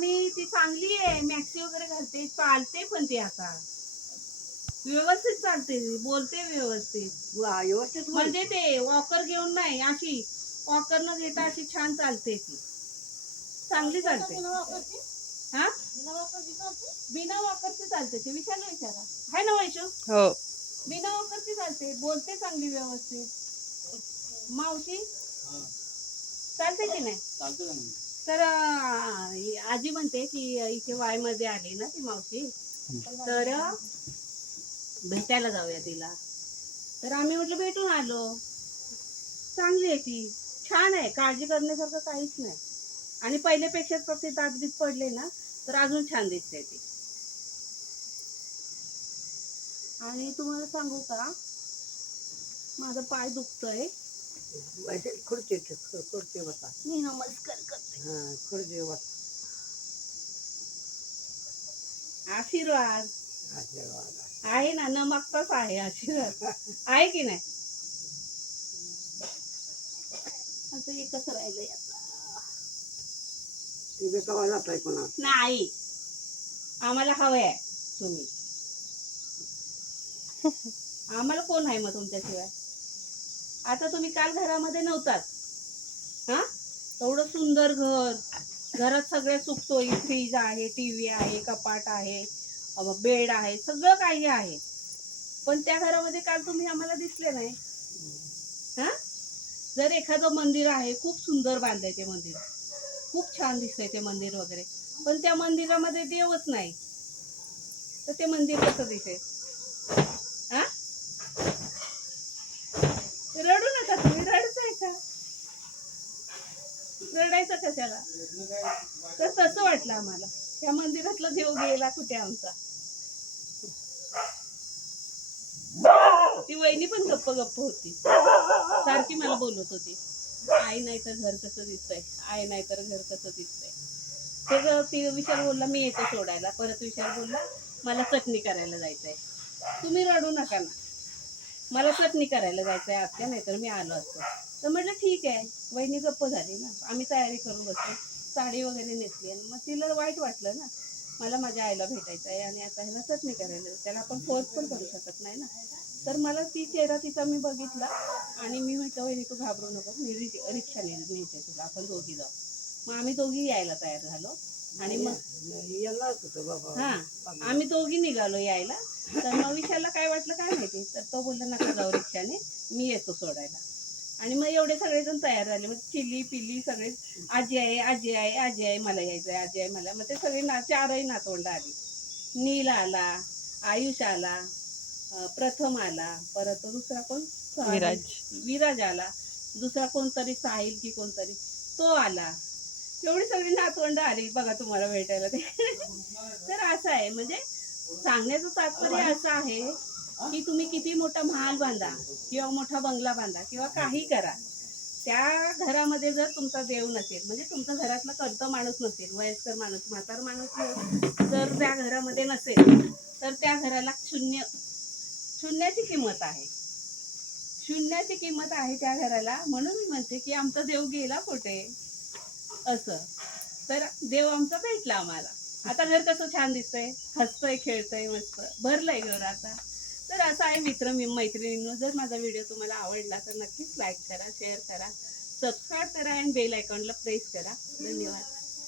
मी ती चांगली आहे, मॅक्सी वगैरे घालते, चालते पण ती आता व्यवस्थित चालते, बोलते व्यवस्थित. व्यवस्थित म्हणजे ते वॉकर घेऊन नाही, अशी वॉकर न घेता अशी छान चालते ती, चांगली चालते. हा बिना वॉकरची चालते ती, विचारा आहे ना वैशू? हो. बिना वॉकरची चालते, बोलते चांगली व्यवस्थित. मावशी चालते की नाही? तर आजी म्हणते की इथे वाय मध्ये आली ना ती मावशी, तर भेटायला जाऊया तिला. तर आम्ही म्हटलं भेटून आलो. चांगली आहे ती, छान आहे, काळजी करण्यासारखं काहीच नाही. आणि पहिल्यापेक्षा तर ते दात पडले ना तर अजून छान दिसते ती. आणि तुम्हाला सांगू का, माझा पाय दुखतोय. खुर्ची बसा. मी नमस्कार करते. खुर्ची बसा. आशीर्वाद आहे ना, न मागताच आहे आशीर्वाद. आहे की नाही? आता हे कसं राहिलंय आता? नाही, आम्हाला हवंय तुम्ही. आम्हाला कोण आहे मग तुमच्याशिवाय? आता तुम्ही काल घरामध्ये नव्हतात, हा? एवढं सुंदर घर, घरात सगळे सुखसोयी, फ्रीज आहे, टीव्ही आहे, कपाट आहे, बेड आहे, सगळं काही आहे. पण त्या घरामध्ये काल तुम्ही आम्हाला दिसले नाही. हा? जर एखादं मंदिर आहे, खूप सुंदर बांधलंय ते मंदिर, खूप छान दिसतंय ते मंदिर वगैरे, पण त्या मंदिरामध्ये देवच नाही, तर ते मंदिर कसं दिसेल? हा? रडू नका तुम्ही, रडताय का? रडायचं कशाला? तर तसं वाटलं आम्हाला, त्या मंदिरातला देव गेला कुठे आमचा. ती वहिनी पण गप्प होती, सारखी मला बोलत होती, आई नाही तर घर कसं दिसतंय, आई नाही तर घर कसं दिसतंय. ती विचार बोलला मी येतो सोडायला, परत विचार बोलला मला चटणी करायला जायचंय. तुम्ही रडू नका ना, मला चटणी करायला जायचंय आत्या, नाही तर मी आलो असतो. तर म्हटलं ठीक आहे. वहिनी गप्प झाली ना, आम्ही तयारी करून बसलो, साडी वगैरे नेसली. आणि मग तिला वाईट वाटलं ना, मला माझ्या आईला भेटायचं आहे आणि आता ह्याला चटणी करायला, त्याला आपण फोर्स पण करू शकत नाही ना. तर मला ती चेहरा तिचा मी बघितला आणि मी म्हटलं वहिनी तू घाबरू नको, मी रिक्षाने नेते तुला, आपण दोघी जाऊ. मग आम्ही दोघी यायला तयार झालो आणि मग हा आम्ही दोघी निघालो यायला. तर मग विशालला काय वाटलं काय माहिती, तर तो बोलला नका जाऊ रिक्षाने, मी येतो सोडायला. आणि मग एवढे सगळेजण तयार झाले, मग चिल्ली पिल्ली सगळे, आजी आहे आजी आहे आजी आहे, मला यायचंय आजी आहे मला. मग ते सगळे चारही नातवंड आली. नील आला, आयुष आला, प्रथम आला, परत दुसरा कोण, विराज आला, दुसरा कोणतरी साहिल की कोणतरी तो आला. एवढी सगळी नातवंड आली बघा तुम्हाला भेटायला ते. तर असं आहे, म्हणजे सांगण्याचं तात्पर्य असं आहे की तुम्ही किती मोठा महाल बांधा किंवा मोठा बंगला बांधा किंवा काही करा, त्या घरामध्ये जर तुमचा देव नसेल, म्हणजे तुमच्या घरातला करता माणूस नसेल, वयस्कर माणूस, म्हातार माणूस जर त्या घरामध्ये नसेल, तर त्या घराला शून्याची किंमत आहे. शून्याची किंमत आहे त्या घराला. म्हणून मी म्हणते की आमचा देव गेला कुठे असं. तर देव आमचा भेटला आम्हाला. आता घर कसं छान दिसतंय, हसतंय, खेळतंय, मस्त भरलंय घर आता. तर असं आहे मित्र मैत्रिणींनो, जर माझा व्हिडिओ तुम्हाला आवडला तर नक्कीच लाईक करा, शेअर करा, सबस्क्राईब करा आणि बेल आयकॉनला प्रेस करा. धन्यवाद.